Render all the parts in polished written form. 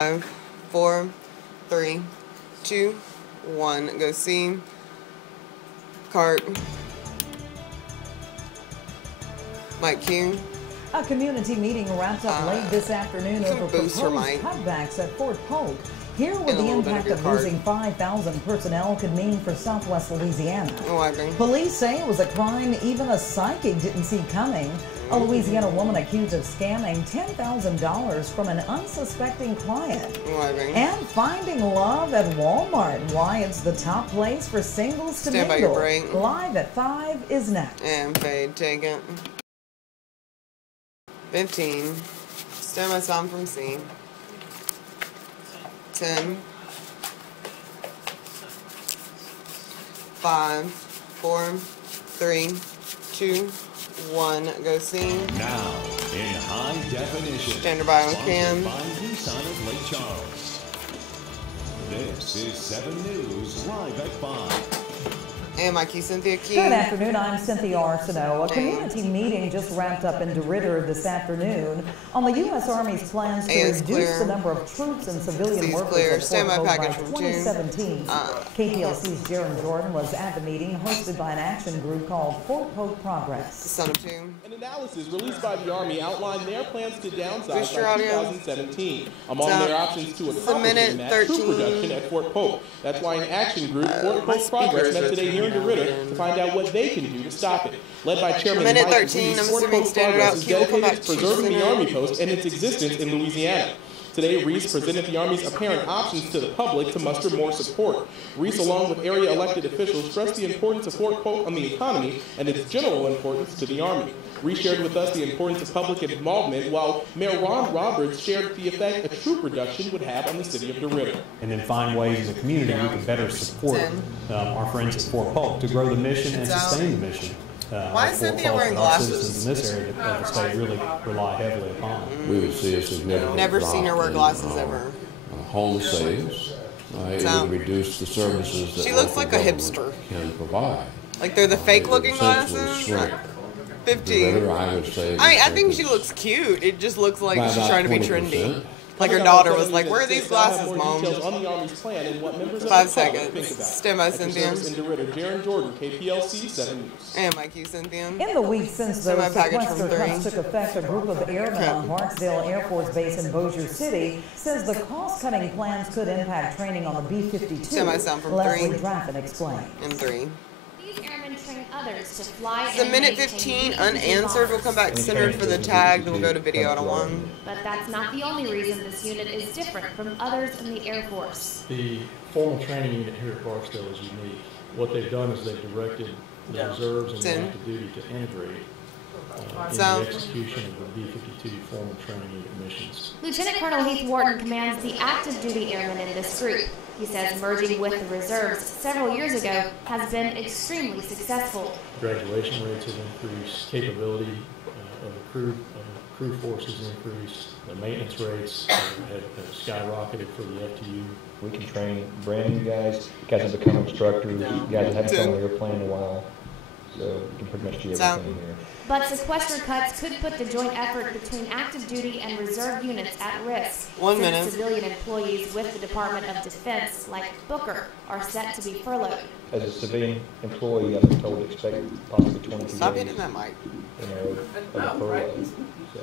5, 4, 3, 2, 1. Go see. Cart. Mike Q. A community meeting wrapped up late this afternoon over proposed cutbacks at Fort Polk. Here what the impact of losing 5,000 personnel could mean for Southwest Louisiana. Police say it was a crime even a psychic didn't see coming. A Louisiana woman accused of scamming $10,000 from an unsuspecting client. And finding love at Walmart. Why it's the top place for singles to mingle. Live at 5 is next. And fade, take it. 15. Stand by sound from C. 10. 5, 4, 3, 2, 1. Go see. Now in high definition. Standard by on cam. By Sisson of Lake Charles. This is 7 News live at 5. And Mikey Cynthia Q. Good afternoon, I'm Cynthia Arsenault. A community meeting just wrapped up in DeRidder this afternoon on the U.S. Army's plans to reduce the number of troops and civilian workers at Fort Polk by 2017. KPLC's Jaron Jordan was at the meeting hosted by an action group called Fort Polk Progress. Son of two. An analysis released by the Army outlined their plans to downsize by 2017. Among their options to accomplish that troop reduction at Fort Polk. That's why an action group, Fort Polk Progress, met today here in DeRidder to find out what they can do to stop it. Led by Chairman Mike Reese, Fort Polk Progress is dedicated to preserving the Army post and its existence in Louisiana. Today, Reese presented the Army's apparent options to the public to muster more support. Reese, along with area elected officials, stressed the importance of Fort Polk on the economy and its general importance to the Army. Reese shared with us the importance of public involvement, while Mayor Ron Roberts shared the effect a troop reduction would have on the city of DeRidder. And then find ways in the community we can better support our friends at Fort Polk to grow the mission and sustain the mission. Why is Cynthia wearing glasses? In this area of the state really rely heavily upon. We would see a significant Never drop seen her wear glasses in, ever. Home saves. It would reduce the services that she looks like a hipster. Can provide. Like they're the fake looking glasses. 15. I would say. I think she looks cute. It just looks like she's trying to be trendy. Like her daughter was like, "Where are these glasses, Mom?" 5 seconds. Stand by, Cynthia. Jaron Jordan, KPLC-TV News. And Mikey, Cynthia. In the week since those sequester cuts took effect, a group of airmen on Hartsdale Air Force Base in Bossier City says the cost-cutting plans could impact training on the B-52. Stand by sound from 3. Leslie Draffin explained. And 3. Airmen train others to fly. The minute 15 unanswered will come back centered for the tag, then we'll go to video at 1. But that's not the only reason this unit is different from others in the Air Force. The formal training unit here at Hartsdale is unique. What they've done is they've directed the reserves and the active duty to integrate in the execution of the B-52 formal training unit missions. Lieutenant Colonel Heath Wharton commands the active duty airmen in this group. He says merging with the reserves several years ago has been extremely successful. Graduation rates have increased, capability of the crew force has increased, the maintenance rates have skyrocketed for the FTU. We can train brand new guys that become instructors, guys that haven't flown an airplane in a while, so we can pretty much do everything here. But sequester cuts could put the joint effort between active duty and reserve units at risk. 1 minute. Civilian employees with the Department of Defense, like Booker, are set to be furloughed. As a civilian employee, I've been told to expect possibly 22 days. Stop hitting that mic. Of a furlough. So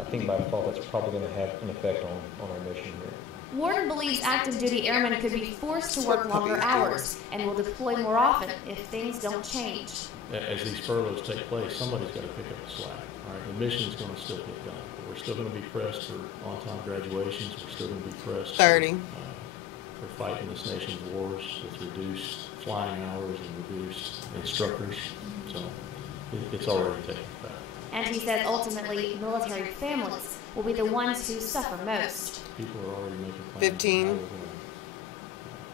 I think by default that's probably going to have an effect on our mission here. Wharton believes active duty airmen could be forced to work longer hours and will deploy more often if things don't change. As these furloughs take place, somebody's got to pick up the slack. All right, the mission is going to still get done. But we're still going to be pressed for on-time graduations. We're still going to be pressed 30. For fighting this nation's wars with reduced flying hours and reduced instructors. So it's already taking effect. And he says ultimately military families will be the ones who suffer most. People are already making plans 15.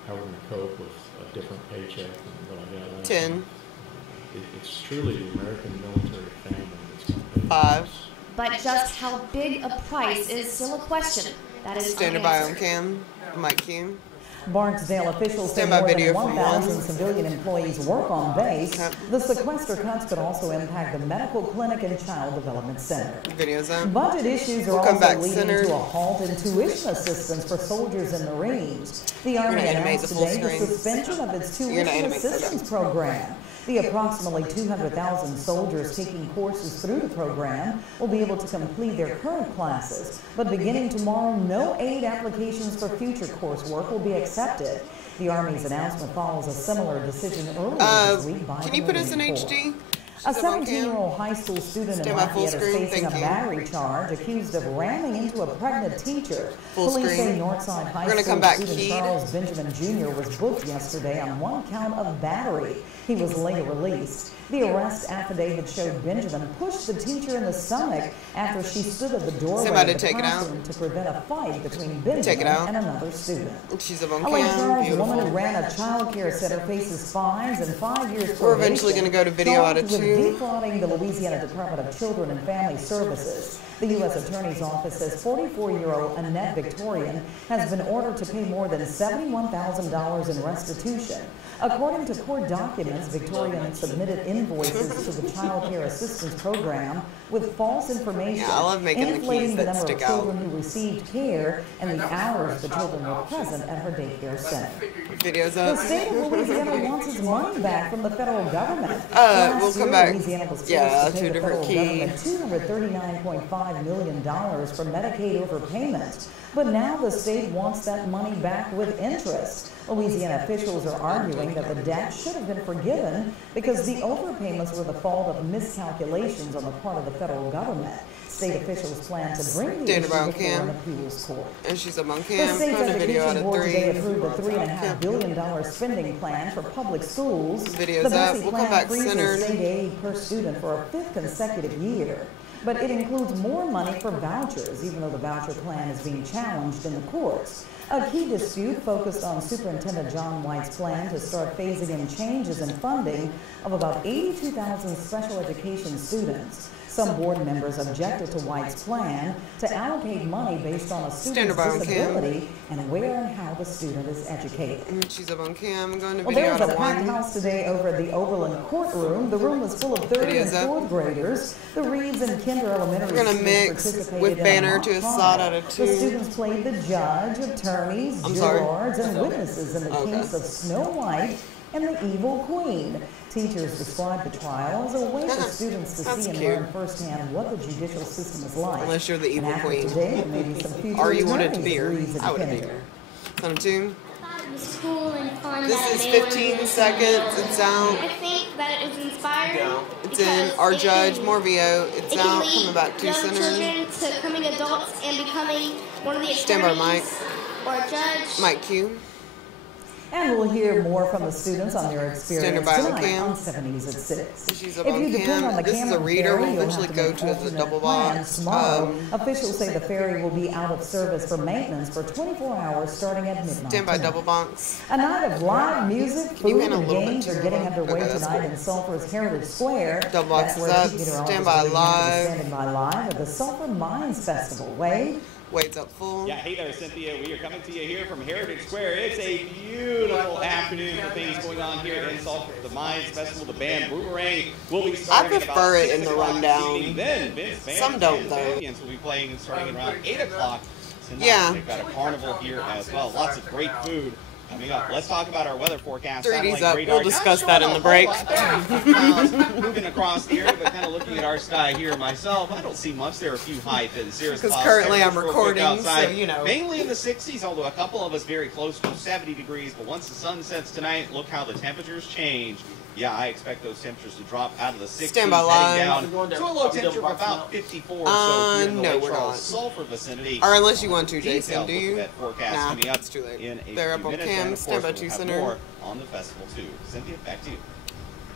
How we're going to cope with a different paycheck than what I got last 10. time. It's truly the American military family that's going to pay. 5. But just how big a price is still a question that is Standard by on cam. Mike Q. Barksdale officials say more than 1,000 civilian employees work on base. The sequester cuts could also impact the medical clinic and child development center. Budget issues are also leading to a halt in tuition assistance for soldiers and Marines. The Army announced today the suspension of its tuition assistance program. The approximately 200,000 soldiers taking courses through the program will be able to complete their current classes, but beginning tomorrow, no aid applications for future coursework will be accepted. The Army's announcement follows a similar decision earlier this week by the Marine Corps. Can you put us in HD? A 17-year-old high school student in Lafayette is facing a battery charge accused of ramming into a pregnant teacher. Police say Northside High School student Charles Benjamin Jr. was booked yesterday on one count of battery. He was later released. The arrest affidavit showed Benjamin pushed the teacher in the stomach after she stood at the doorway of the classroom to prevent a fight between Benjamin and another student. A Lake Charles woman who ran a child care center faces fines and 5 years probation. We're eventually going to go to video out of 2. Defrauding the Louisiana Department of Children and Family Services. The U.S. Attorney's Office says 44-year-old Annette Victorian has been ordered to pay more than $71,000 in restitution. According to court documents, Victorian submitted invoices to the Child Care Assistance Program with false information, inflating the number of children who received care and the hours the children were present at her daycare center. The state of Louisiana wants its money back from the federal government. We'll come back. Louisiana was forced to pay the federal government $239.5 million for Medicaid overpayment. But now the state wants that money back with interest. Louisiana officials are arguing that the debt should have been forgiven because the overpayments were the fault of miscalculations on the part of the federal government. State officials plan to bring the issue before an appeals court. And she's among The state's education board today approved a $3.5 billion spending plan for public schools. The Bessie plan freezes state aid per student for a 5th consecutive year. But it includes more money for vouchers, even though the voucher plan is being challenged in the courts. A key dispute focused on Superintendent John White's plan to start phasing in changes in funding of about 82,000 special education students. Some board members objected to White's plan to allocate money based on a student's disability and where and how the student is educated. She's up on cam, going to video. There was a packed house today over at the Oberlin courtroom. The room was full of 3rd and 4th graders. The Reeds and Kinder Elementary students participated with banner to a slot out of 2. The students played the judge, attorneys, jurors, and witnesses in the case of Snow White and the Evil Queen. Teachers described the trial as a way for students to see and learn firsthand what the judicial system is like. Unless you're the Evil Queen. Today, maybe some future or you wanted to be her. I would have been her. On a tune. Cool and fun. This is 15 seconds. It's out. I think that it was inspired. It's in Our Judge, more VO. It's out from about 2 centers. Children to coming adults and becoming one of the attorneys or a judge. Mike Q. And we'll hear more from the students on their experience tonight on 70s at 6. She's if you depend on the this is a reader. We'll eventually go to the double box. Tomorrow, officials say the ferry will be out of service for maintenance for 24 hours starting at midnight. Stand by double box. A night of live music, food, and games are getting underway tonight in Sulphur's Heritage Square. Double box is up. Stand by live. Standing by live at the Sulphur Mines Festival. Wade? Wade's up full. Yeah, hey there, Cynthia. We are coming to you here from Heritage Square. It's a beautiful afternoon for things going on here in Sulphur. The Mines Festival, the band Boomerang will be starting I prefer it in the rundown. Then Vince Band Some don't, though. Will be playing starting around 8 o'clock tonight. Yeah. They've got a carnival here as well. Lots of great food coming up. Let's talk about our weather forecast. 3D's up. We'll discuss that in the break. Moving across the area, but kind of looking at our sky here myself, I don't see much. There are a few high and cirrus because currently I'm recording, so you know. Mainly in the 60s, although a couple of us very close to 70 degrees. But once the sun sets tonight, look how the temperatures change. Yeah, I expect those temperatures to drop out of the 60s, Stand by line. down to a low temperature of about 54 so here in the no, Lake we're Charles not. Sulphur vicinity. Or unless you want to, Jason, do you? Forecast nah, coming up it's too late. In a They're few up on minutes, cam, and of stand by course, 2 we'll have center. more on the festival too. Cynthia, back to you.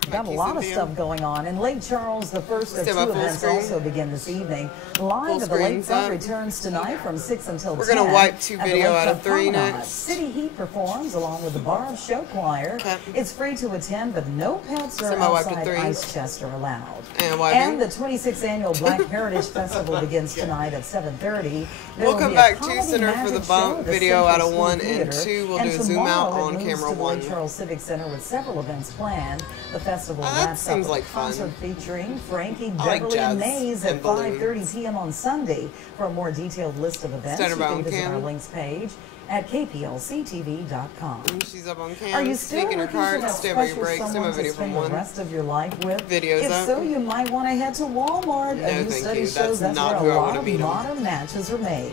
Got a lot of stuff going on. In Lake Charles, the first of 2 events also begin this evening. Live at the Lakefront returns tonight from 6 until 10. We're going to wipe 2 video out of 3 next. City Heat performs along with the Bar of Show Choir. Okay. It's free to attend, but no pets or outside ice chests are allowed. And the 26th Annual Black Heritage Festival begins tonight at 7:30. We'll come back to Center for the bump video out of 1 and 2. We'll do a zoom out on camera 1. Lake Charles Civic Center with several events planned. The festival wraps up with a concert featuring Frankie, Beverly, and Mays at 5:30 p.m. on Sunday. For a more detailed list of events, you can visit our links page at KPLC-TV.com. She's up on cam. Are you still looking for that special someone to spend the rest of your life with? If so, you might want to head to Walmart. A new study shows that's where a lot of modern matches are made.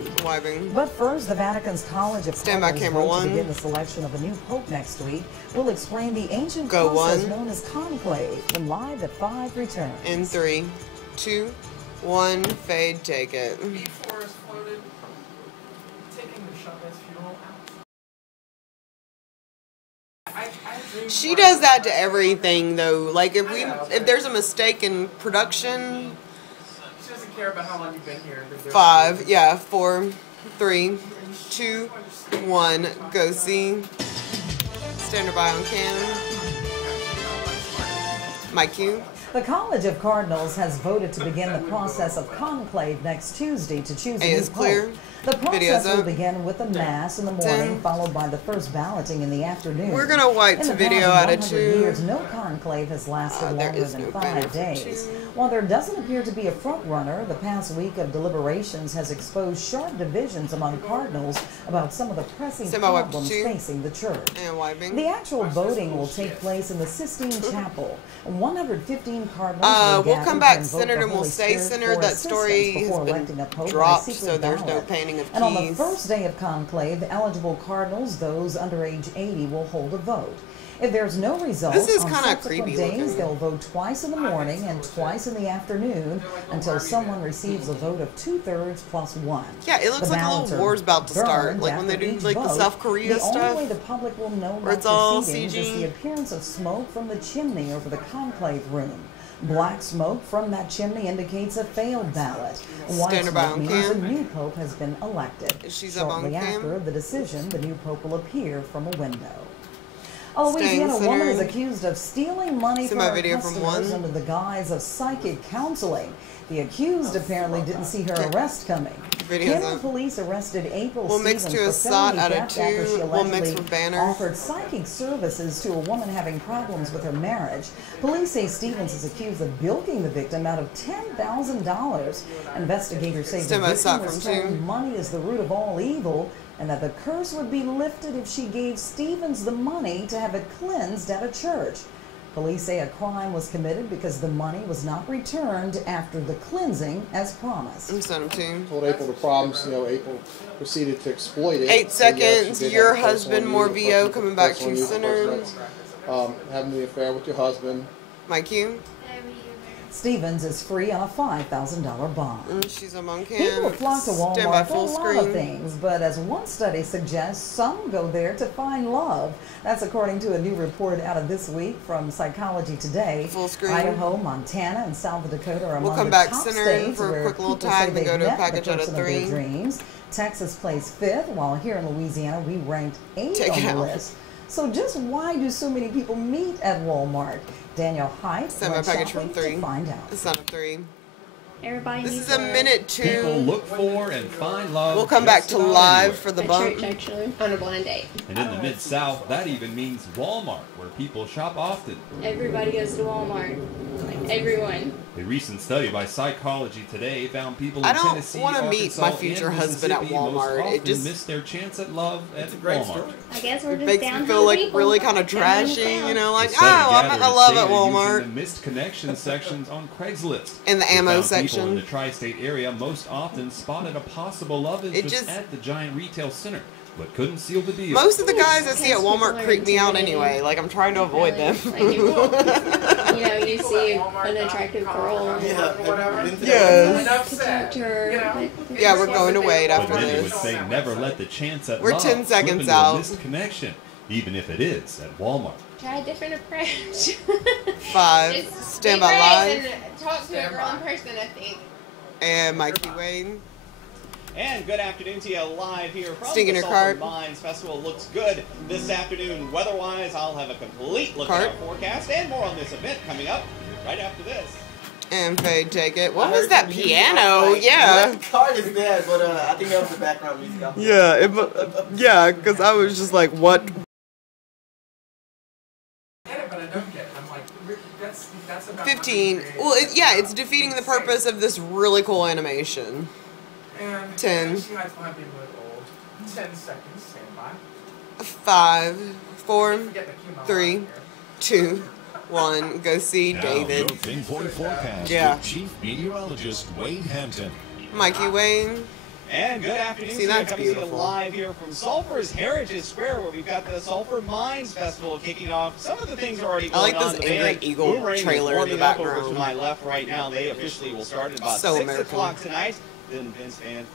But first, the Vatican's College of Cardinals will begin the selection of a new pope next week. We'll explain the ancient process known as conclave when Live at 5 returns. In 3, 2, 1, fade, take it. She does that to everything, though. Like if there's a mistake in production. She doesn't care about how long you've been here. 5, yeah, 4, 3, 2, 1, go see. Stand by on cam. My cue. The College of Cardinals has voted to begin the process of conclave next Tuesday to choose a new pope. The process will begin with a mass in the morning, followed by the first balloting in the afternoon. We're going to wipe the video out of 2. Years, no conclave has lasted longer than 5 days. While there doesn't appear to be a front runner, the past week of deliberations has exposed sharp divisions among cardinals about some of the pressing problems facing the church. The actual voting will take place in the Sistine Chapel. 115 cardinals we'll come back centered and we'll stay centered. That story has been dropped, so there's no painting of keys. And on the first day of conclave, eligible cardinals, those under age 80, will hold a vote. If there's no result, on subsequent days, they'll vote twice in the morning and twice in the afternoon until someone receives a vote of 2/3 plus 1. Yeah, it looks like a little war's about to start, like when they do like the South Korea stuff. The only way the public will know about proceedings is the appearance of smoke from the chimney over the conclave room. Black smoke from that chimney indicates a failed ballot. White smoke means a new pope has been elected. Shortly after the decision, the new pope will appear from a window. A Louisiana woman is accused of stealing money from her customers under the guise of psychic counseling. The accused apparently didn't see her arrest coming. Henry police arrested April Stevens for felony theft after she allegedly offered psychic services to a woman having problems with her marriage. Police say Stevens is accused of bilking the victim out of $10,000. Investigators say the victim was told money is the root of all evil, and that the curse would be lifted if she gave Stevens the money to have it cleansed at a church. Police say a crime was committed because the money was not returned after the cleansing as promised. Told April the problems, April proceeded to exploit it. 8 seconds, your husband, more VO, coming back to center. Having the affair with your husband. My cue. Stevens is free on a $5,000 bond. She's among People flock to Walmart for a lot of things, but as one study suggests, some go there to find love. That's according to a new report out of this week from Psychology Today. Idaho, Montana, and South Dakota are among the top states where people say they've met the person of their dreams. Texas placed 5th, while here in Louisiana we ranked 8th on the list. So just why do so many people meet at Walmart? Daniel Height went shopping to find out. It's not a 3. Everybody this is a minute 2. People look for and find love. We'll come back to live for the bump. Church, actually, on a blind date. And in the Mid-South, that even means Walmart, where people shop often. Everybody goes to Walmart. Like everyone. A recent study by Psychology Today found people in Tennessee, I don't want to meet my future husband at Walmart. It just missed their chance at love at Walmart. I guess we're just makes me feel like really kind of trashy, like, oh, I'm at love at Walmart. The missed connection sections on Craigslist. In the ammo section. People in the tri-state area most often spotted a possible love interest at the giant retail center, but couldn't seal the deal. Most of the guys I see at Walmart creep me out anyway. Like, I'm trying to avoid them. You see an attractive girl. Yeah, we're going to wait after this. Many would say never let the chance at love 10 seconds out. Missed connection, even if it is at Walmart. Try a different approach. 5. Stand by live. And talk to a girl in person, I think. And Mikey Wade. And good afternoon to you live here from Sticking the your Sulphur card. Mines Festival. Looks good this afternoon weather-wise. I'll have a complete look at our forecast and more on this event coming up right after this. And Faye, take it. What was that piano? Yeah. The card is dead, but I think that was the background music. Yeah, because I was just like, what? But I don't get it. I'm like, that's about 15. Well, it's defeating the purpose of this really cool animation. And 10. She might be a little old. 10 seconds. Stand by. 5, 4, 3, 2, 1. Go see David. Your pinpoint forecast with Chief Meteorologist Wade Hampton. Mikey Wayne. And good afternoon to you. Coming to you live here from Sulphur's Heritage Square, where we've got the Sulphur Mines Festival kicking off. Some of the things are already going on. I like this Angry Eagle trailer in the background. Over to my left right now. They officially will start at about 6 o'clock tonight. Then Vince and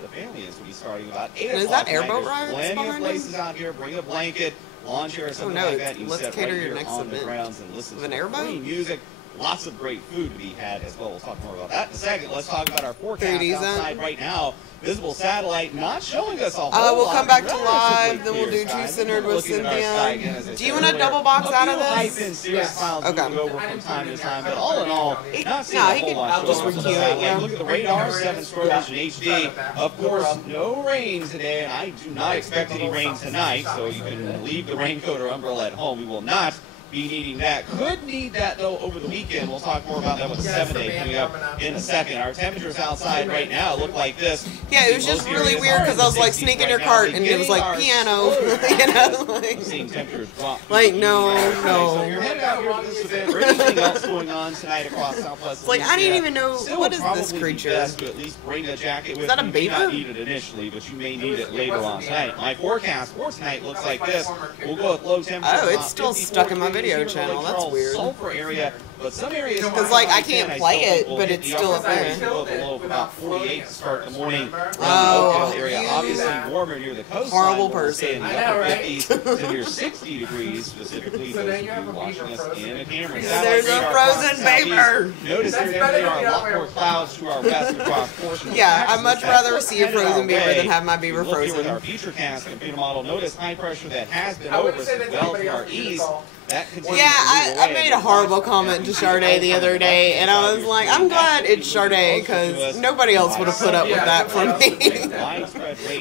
the family is will be starting about 8 o'clock. Is that tonight. airboat There's rides plenty of behind places out here. Bring a blanket, lawn chair, or something like that. You Let's sit cater right your here next on the event. grounds and listen With an to airboat? free music. Lots of great food to be had as well. We'll talk more about that in a second. Let's talk about our forecast outside right now. Visible satellite not showing us a whole lot. We'll come back to live, then we'll do True Centered with Cynthia. Do you want a double box out of this? Okay. Over from time to time, but all in all, not seeing No, a he whole can lot just showing us on the recue it, satellite. yeah. Look at the radar, 7 scores in HD. Of course, no rain today, and I do not expect any rain tonight, so you can leave the raincoat or umbrella at home. We will not be needing that. Could need that though over the weekend. We'll talk more about that with the 7-day coming up in a second. Our temperatures outside right now look like this. Yeah, it was just really weird because I was like sneaking your cart and it was like piano, you know, like, seeing temperatures drop. Like no. So you're headed out here to this event. Or anything else going on tonight across Southwest? It's like I didn't even know Still what is would this probably be creature. best to at least bring a jacket with Is that a you. You may beaver? not need it initially, but you may need it later on tonight. My forecast for tonight looks like this. We'll go with low temperatures. Oh, it's still stuck in my video channel. That's weird. Sulphur area, but some areas because like I can't play it, but it's still up there. We'll go below about 48 to start the morning. Oh, area obviously warmer near the coastline. Horrible person. In the upper 50s to near 60 degrees, specifically those of you watching us in a camera. There's a frozen beaver. Notice there are a lot more clouds to our west across portions. Yeah, I'd much rather see a frozen beaver than have my beaver Look here with frozen. our FutureCast computer model. Notice high pressure that has been over us as well to our east. That Yeah, I made a horrible comment to Sade the other day, and I was like, I'm glad it's Sade, because nobody else would have put up with that from me.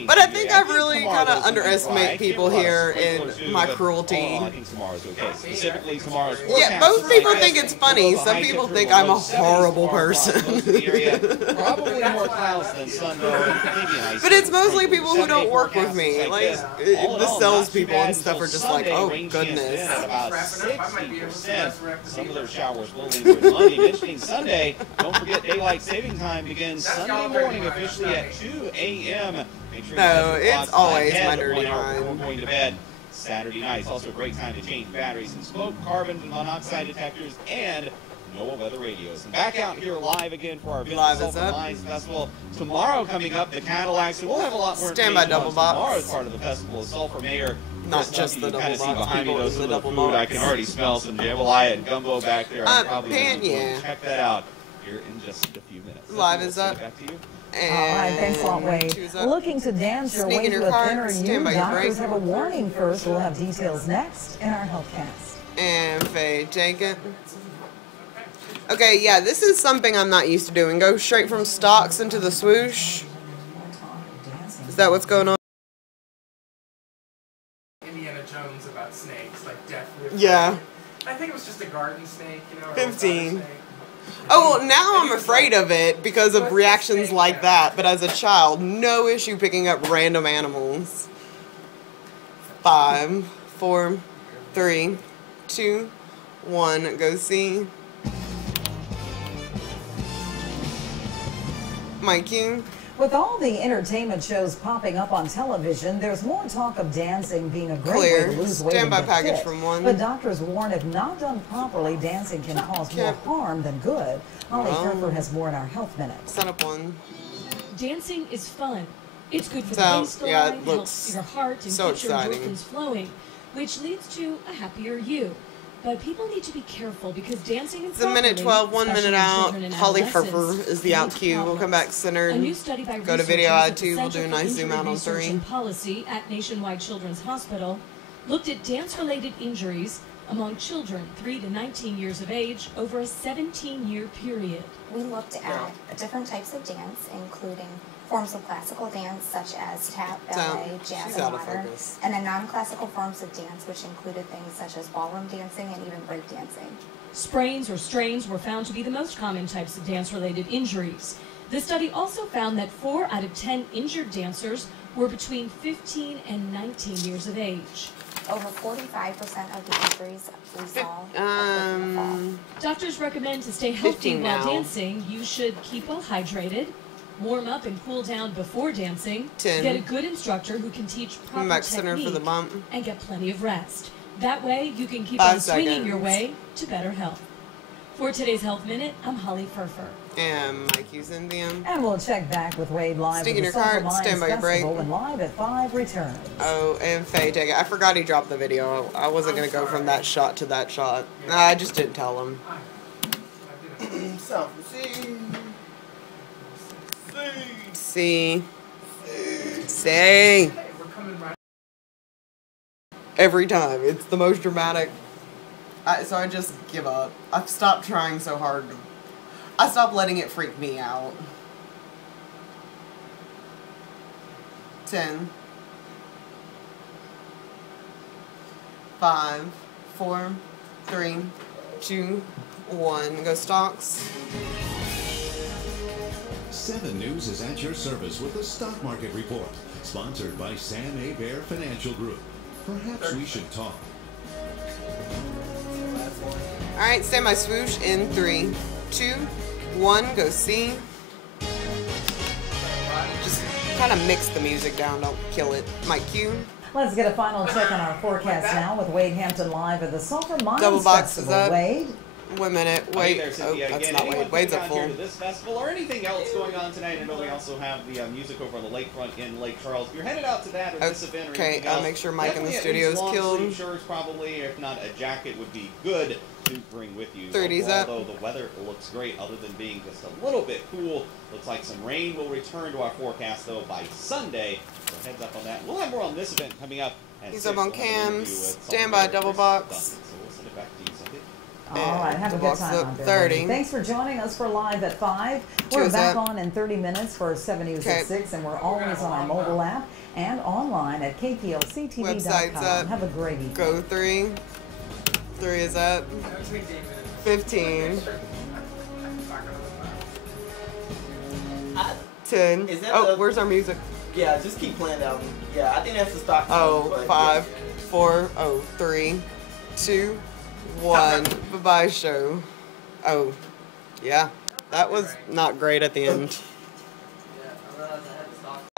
But I think I really kind of underestimate people here in my cruelty. Specifically tomorrow's Yeah, both people think it's funny. Some people think I'm a horrible person. Probably more clouds than sun, though. But it's mostly people who don't work with me. Like, the salespeople and stuff are just like, oh, goodness. About 60%. Some of those showers will linger in Monday. Mentioning Sunday, don't forget daylight saving time begins Sunday morning officially at 2 a.m. Make sure No, it's always my dirty before going to bed. Saturday night is also a great time to change batteries and smoke, carbon monoxide detectors, and NOAA weather radios. And back out here live again for our Sulphur Mines Festival. Tomorrow coming up, the Cadillacs. And we'll have a lot more Stand by double box. Tomorrow's part of the festival. Sulphur Mayor. Not just the double box. Behind me, those are the food. I can already smell some jambalaya and gumbo back there. I'm probably going to check that out here in just a few minutes. Live is up. Back to you. All right, thanks a lot, Wade. Looking to dance your way to a thinner you, doctors have a warning first. We'll have details next in our HealthCast. And Faye, take it. Okay, yeah, this is something I'm not used to doing. Go straight from stocks into the swoosh. Is that what's going on? Indiana Jones about snakes, like deathly. Yeah. I think it was just a garden snake, you know. 15. Oh, well, now I'm afraid of it because of reactions like that. But as a child, no issue picking up random animals. 5, 4, 3, 2, 1. Go see. Mikey. With all the entertainment shows popping up on television, there's more talk of dancing being a great way to lose weight and Standby get package fit. from 1. But doctors warn if not done properly, dancing can cause more harm than good. Holly Kerfer has more in our Health Minute. Set up 1. Dancing is fun. It's good for the So, waistline, yeah, it helps looks your heart and so keeps your exciting. endorphins flowing. which leads to a happier you. But people need to be careful because dancing It's a minute 12, 1 minute out. Holly Furfer is the out cue. We'll come back centered. Go to video ad 2. We'll do a nice zoom out on 3. Policy at Nationwide Children's Hospital looked at dance-related injuries among children 3 to 19 years of age over a 17-year period. We looked at different types of dance, including forms of classical dance such as tap, ballet, jazz, and modern, and then non-classical forms of dance, which included things such as ballroom dancing and even break dancing. Sprains or strains were found to be the most common types of dance-related injuries. The study also found that 4 out of 10 injured dancers were between 15 and 19 years of age. Over 45% of the injuries we saw. Doctors recommend to stay healthy while dancing. You should keep well hydrated, warm up and cool down before dancing, 10. Get a good instructor who can teach proper technique, for the bump. And get plenty of rest. That way, you can keep on swinging your way to better health. For today's Health Minute, I'm Holly Furfer. And Mikey's in them. And we'll check back with Wade live Stick in your with the car, Sulphur stand by your break. Festival, and live at 5 returns. Oh, and Faye, take it. I forgot he dropped the video. I wasn't going to go from that shot to that shot. I just didn't tell him. See. Every time. It's the most dramatic. So I just give up. I've stopped trying so hard. I stopped letting it freak me out. 10. 5, 4, 3, 2, 1. Go stocks. 7 News is at your service with the Stock Market Report, sponsored by Sam Hebert Financial Group. Perhaps we should talk. Alright, stand by swoosh in 3, 2, 1. Go C. Just kind of mix the music down, don't kill it. My cue. Let's get a final check on our forecast now with Wade Hampton live at the Sulphur Mines Double box Festival. is up. Wade? 1 minute. Wait. There, Cynthia. That's Again, not Wade. Wade's at full. Here to this festival or anything else going on tonight. I know we also have the music over on the lakefront in Lake Charles. If you're headed out to that or this event or anything else, make sure Mike in the studio is killed. Shirts probably, if not a jacket, would be good to bring with you. 30's up. Although the weather looks great, other than being just a little bit cool. Looks like some rain will return to our forecast though by Sunday. So heads up on that. We'll have more on this event coming up. He's up on cams. Stand by double box. So we'll send it back to you, Cynthia. All right, have a good time out there. 30. Thanks for joining us for Live at 5. We're back on in 30 minutes for 7 News at 6, and we're always on our mobile app and online at KPLC-TV.com. Website's up. Have a great evening. Go 3. 3 is up. 15. 10. Oh, where's our music? Yeah, just keep playing that one. Yeah, I think that's the stock. Oh, 5, 4, 3, 2, 1. Bye-bye show. Oh, yeah. That was not great at the end.